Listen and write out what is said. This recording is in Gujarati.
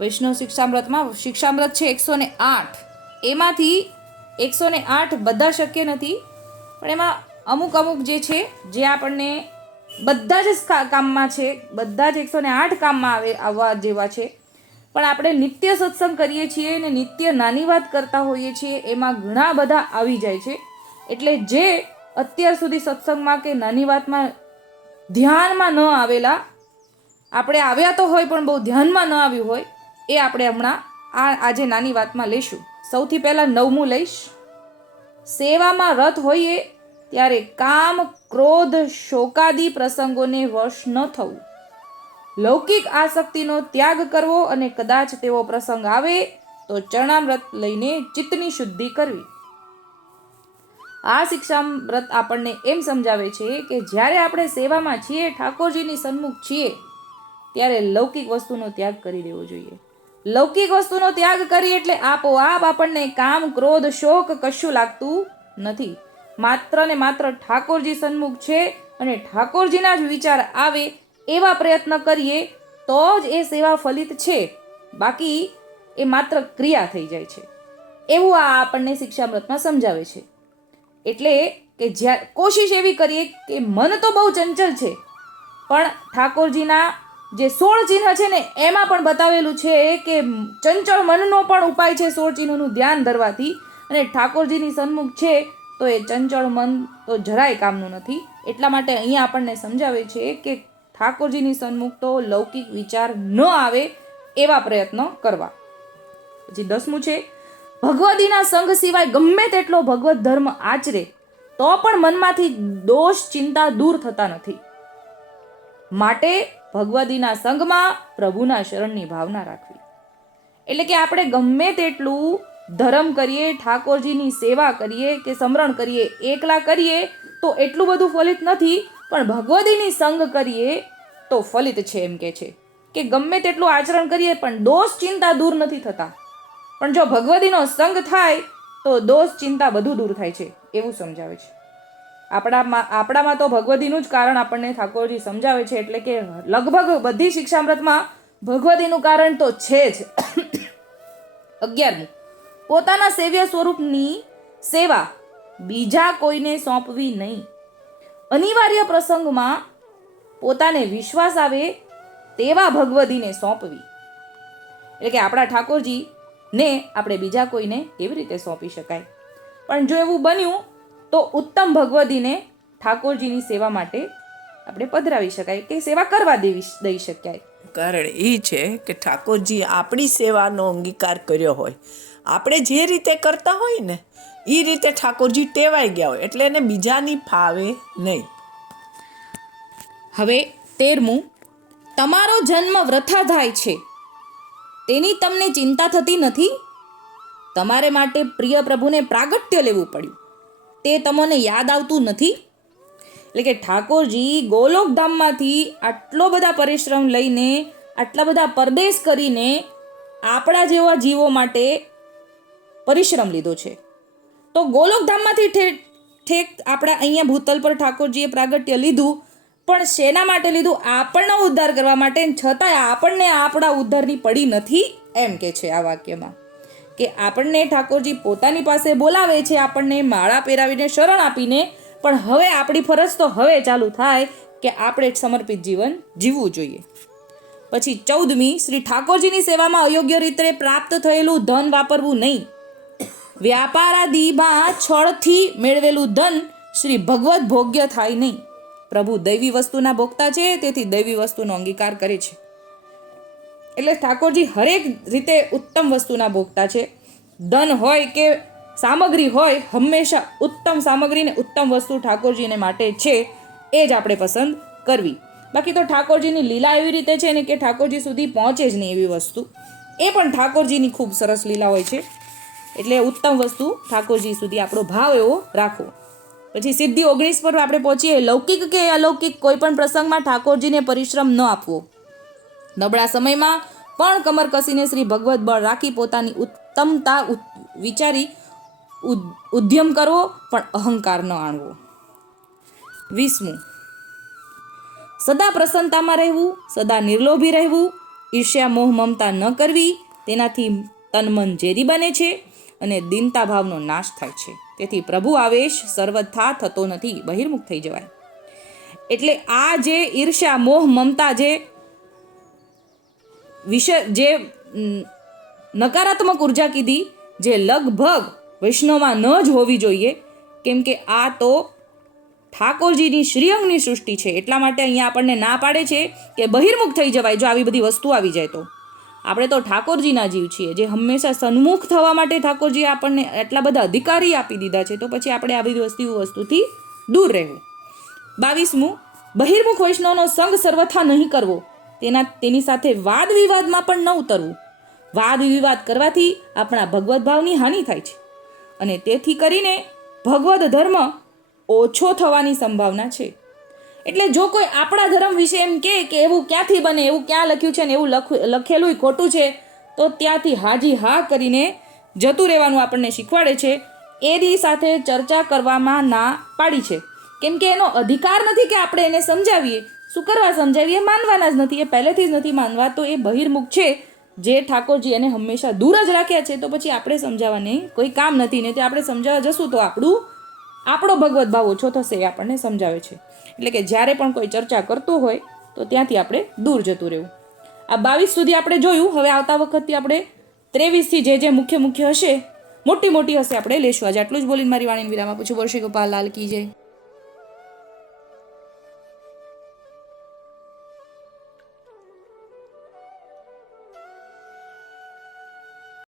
વૈષ્ણવ શિક્ષામૃતમાં શિક્ષામૃત છે એકસો ને આઠ. એમાંથી એકસો ને આઠ બધા શક્ય નથી, પણ એમાં અમુક અમુક જે છે, જે આપણને બધા જ કામમાં છે, બધા જ એકસો ને આઠ કામમાં આવે, આવવા જેવા છે. પણ આપણે નિત્ય સત્સંગ કરીએ છીએ અને નિત્ય નાની વાત કરતા હોઈએ છીએ, એમાં ઘણા બધા આવી જાય છે. એટલે જે અત્યાર સુધી સત્સંગમાં કે નાની વાતમાં ધ્યાનમાં ન આવેલા, આપણે આવ્યા તો હોય પણ બહુ ધ્યાનમાં ન આવ્યું હોય એ આપણે હમણાં આ આજે નાની વાતમાં લઈશું. સૌથી પહેલાં નવમું લઈશ. સેવામાં રત હોઈએ ત્યારે કામ, ક્રોધ, શોકાદી પ્રસંગોને વશ ન થવું. લૌકિક આસક્તિનો ત્યાગ કરવો અને કદાચ તેવો પ્રસંગ આવે તો ચરણામૃત લઈને ચિત્તની શુદ્ધિ કરવી. આ શિક્ષામૃત આપણને એમ સમજાવે છે કે જ્યારે આપણે સેવામાં છીએ, ઠાકોરજીની સન્મુખ છીએ, ત્યારે લૌકિક વસ્તુનો ત્યાગ કરી દેવો જોઈએ. લૌકિક વસ્તુનો ત્યાગ કરીએ એટલે આપોઆપ આપણને કામ, ક્રોધ, શોક કશું લાગતું નથી. માત્ર ને માત્ર ઠાકોરજી સન્મુખ છે અને ઠાકોરજીના જ વિચાર આવે એવા પ્રયત્ન કરીએ તો જ એ સેવા ફલિત છે. બાકી એ માત્ર ક્રિયા થઈ જાય છે. એવું આ આપણને શિક્ષામૃતમાં સમજાવે છે. એટલે કે જ્યાં કોશિશ એવી કરીએ કે મન તો બહુ ચંચલ છે, પણ ઠાકોરજીના જે સોળ ચિહ્ન છે ને, એમાં પણ બતાવેલું છે કે ચંચળ મનનો પણ ઉપાય છે સોળ ચિહ્નોનું ધ્યાન ધરવાથી. અને ઠાકોરજીની સન્મુખ છે, તો એ ચંચળ મન તો જરાય કામનું નથી. એટલા માટે અહીંયા આપણને સમજાવે છે કે ઠાકોરજીની સન્મુખ તો લૌકિક વિચાર ન આવે એવા પ્રયત્નો કરવા. પછી દસમું છે, ભગવદીના સંઘ સિવાય ગમે તેટલો ભગવત ધર્મ આચરે, તો પણ મનમાંથી દોષ ચિંતા દૂર થતા નથી. માટે ભગવદીના સંઘમાં પ્રભુના શરણની ભાવના રાખવી. એટલે કે આપણે ગમે તેટલું ધર્મ કરીએ, ઠાકોરજીની સેવા કરીએ કે સમરણ કરીએ, એકલા કરીએ, તો એટલું બધું ફલિત નથી. પણ ભગવદીની સંગ કરીએ, તો ફલિત છે એમ કે છે. કે ગમે તેટલું આચરણ કરીએ, પણ દોષ ચિંતા દૂર નથી થતા. પણ જો ભગવદીનો સંગ થાય, તો દોષ ચિંતા બધું દૂર થાય છે. એવું સમજાવે છે. આપણામાં આપણામાં તો ભગવદીનું જ કારણ આપણને ઠાકોરજી સમજાવે છે, એટલે કે લગભગ બધી શિક્ષામૃતમાં ભગવદીનું કારણ તો છે જ. અગિયારમું. પોતાના સેવ્ય સ્વરૂપની સેવા બીજા કોઈને સોંપવી નહીં. અનિવાર્ય પ્રસંગમાં પોતાને વિશ્વાસ આવે તેવા ભગવદીને સોંપવી. એટલે કે આપણા ઠાકોરજીને આપણે બીજા કોઈને કેવી રીતે સોંપી શકાય. પણ જો એવું બન્યું તો ઉત્તમ ભગવદીને ઠાકોરજીની સેવા માટે આપણે પધરાવી શકાય કે સેવા કરવા દેવી દઈ શકાય કારણ એ છે કે ઠાકોરજી આપણી સેવાનો અંગીકાર કર્યો હોય. આપણે જે રીતે કરતા હોય ને એ રીતે ઠાકોરજી ટેવાઈ ગયા હોય એટલે એને બીજાની ફાવે નહીં. હવે તેરમું તમારો જન્મ વ્રથા થાય છે. તેની તમને ચિંતા થતી નથી? તમારે માટે પ્રિય પ્રભુને પ્રાગટ્ય લેવું પડ્યું. તે તમને યાદ આવતું નથી? એટલે કે ઠાકોરજી ગોલોકધામમાંથી આટલો બધા પરિશ્રમ લઈને, આટલા બધા પરદેશ કરીને આપણા જેવા જીવો માટે પરિશ્રમ લીધો છે. તો ગોલોકધામમાંથી ઠેક આપણા અહીંયા ભૂતલ પર ઠાકોરજીએ પ્રાગટ્ય લીધું, પણ શેના માટે લીધું? આપણનો ઉદ્ધાર કરવા માટે છતાંય આપણને આપણા ઉદ્ધારની પડી નથી? એમ કે છે આ વાક્યમાં. કે આપણને ઠાકોરજી પોતાની પાસે બોલાવે છે, આપણને માળા પહેરાવીને શરણ આપીને. પણ હવે આપણી ફરજ તો હવે ચાલુ થાય કે આપણે સમર્પિત જીવન જીવવું જોઈએ. પછી ચૌદમી, શ્રી ઠાકોરજીની સેવામાં અયોગ્ય રીતે પ્રાપ્ત થયેલું ધન વાપરવું નહીં. વ્યાપારાદિમાં છળથી મેળવેલું ધન શ્રી ભગવત ભોગ્ય થાય નહીં. પ્રભુ દૈવી વસ્તુના ભોગતા છે, તેથી દૈવી વસ્તુનો અંગીકાર કરે છે. એટલે ઠાકોરજી હરેક રીતે ઉત્તમ વસ્તુના ભોગતા છે. ધન હોય કે સામગ્રી હોય, હંમેશા ઉત્તમ સામગ્રીને ઉત્તમ વસ્તુ ઠાકોરજીને માટે છે, એ જ આપણે પસંદ કરવી. બાકી તો ઠાકોરજીની લીલા એવી રીતે છે ને કે ઠાકોરજી સુધી પહોંચે જ નહીં એવી વસ્તુ. એ પણ ઠાકોરજીની ખૂબ સરસ લીલા હોય છે. એટલે ઉત્તમ વસ્તુ ઠાકોરજી સુધી આપણો ભાવ એવો રાખવો. પછી સિદ્ધિ ઓગણીસ પર આપણે પહોંચીએ. લૌકિક કે અલૌકિક કોઈ પણ પ્રસંગમાં ઠાકોરજીને પરિશ્રમ ન આપવો. નબળા સમયમાં પણ કમર કસીને શ્રી ભગવત બળ રાખી પોતાની ઉત- વિચારી ઉદ- ઉદ્યમ કરવો, પણ અહંકાર ન આણવો. વીસમું સદા પ્રસન્નતામાં રહેવું, સદા નિર્લોભી રહેવું, ઈર્ષ્યા મોહ મમતા ન કરવી, તેનાથી તન મન ઝેરી બને છે અને દિનતા ભાવનો નાશ થાય છે. તેથી પ્રભુ આવેશ સર્વથા થતો નથી, બહિર્મુખ થઈ જવાય. એટલે આ જે ઈર્ષ્યા, મોહ, મમતા જે વિષય જે નકારાત્મક ઊર્જા કીધી જે લગભગ વૈષ્ણવમાં ન જ હોવી જોઈએ. કેમ કે આ તો ઠાકોરજીની શ્રીઅંગની સૃષ્ટિ છે. એટલા માટે અહીંયા આપણને ના પાડે છે કે બહિર્મુખ થઈ જવાય જો આવી બધી વસ્તુ આવી જાય તો. આપણે તો ઠાકોરજીના જીવ છીએ જે હંમેશા સન્મુખ થવા માટે ઠાકોરજીએ આપણને એટલા બધા અધિકારી આપી દીધા છે તો પછી આપણે આવી વસ્તુ વસ્તુથી દૂર રહેવું. બાવીસમું, બહિર્મુખ વૈષ્ણવનો સંગ સર્વથા નહીં કરવો. તેના, તેની સાથે વાદ વિવાદમાં પણ ન ઉતરવું. વાદ વિવાદ કરવાથી આપણા ભગવદ્ ભાવની હાનિ થાય છે. અને તેથી કરીને ભગવદ્ ધર્મ ઓછો થવાની સંભાવના છે. એટલે જો કોઈ આપણા ધર્મ વિશે એમ કહે કે એવું ક્યાંથી બને, એવું ક્યાં લખ્યું છે ને એવું લખ લખેલું ખોટું છે, તો ત્યાંથી હાજી હા કરીને જતું રહેવાનું આપણને શીખવાડે છે. એની સાથે ચર્ચા કરવામાં ના પાડી છે. કેમ કે એનો અધિકાર નથી કે આપણે એને સમજાવીએ. શું કરવા સમજાવીએ? માનવાના જ નથી. એ પહેલેથી જ નથી માનવા, તો એ બહિર્મુખ છે. જે ઠાકોરજી એને હંમેશા દૂર જ રાખ્યા છે, તો પછી આપણે સમજાવવાની કોઈ કામ નથી ને તે આપણે સમજાવવા જશું તો આપણું, આપણો ભગવત ભાવ ઓછો થશે એ આપણને સમજાવે છે. એટલે કે જ્યારે પણ કોઈ ચર્ચા કરતું હોય, તો ત્યાંથી આપણે દૂર જતું રહેવું. આ બાવીસ સુધી આપણે જોયું, હવે આવતા વખતથી આપણે ત્રેવીસથી જે જે મુખ્ય મુખ્ય હશે, મોટી મોટી હશે આપણે લેશું. આજે આટલું જ બોલીને મારી વાણીને વિરામ આપું છું. વર્ષી ગોપાલ, લાલ કી જય.